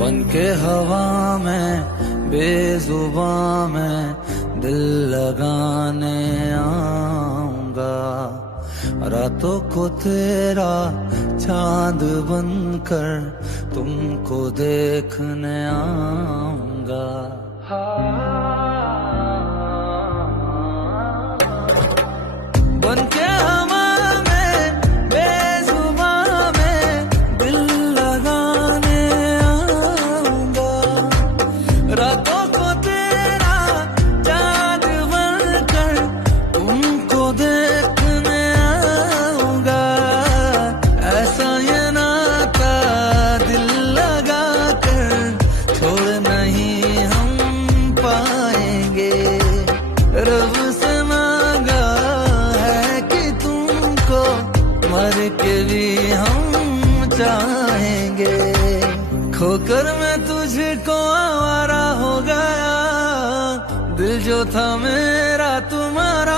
बन के हवा में बेजुबां में दिल लगाने आऊंगा। रातों को तेरा चांद बनकर तुमको देखने आऊंगा। बन के हवा में बेजुबां में दिल लगाने आऊंगा। रातों को तेरा चांद बनकर तुमको देखने आऊंगा। ऐसा ये नाता दिल लगा कर छोड़ नहीं हम पाएंगे। रब से मांगा है कि तुमको मर के भी हम चाहेंगे। खोकर मैं तुझको आवारा हो गया, दिल जो था मेरा तुम्हारा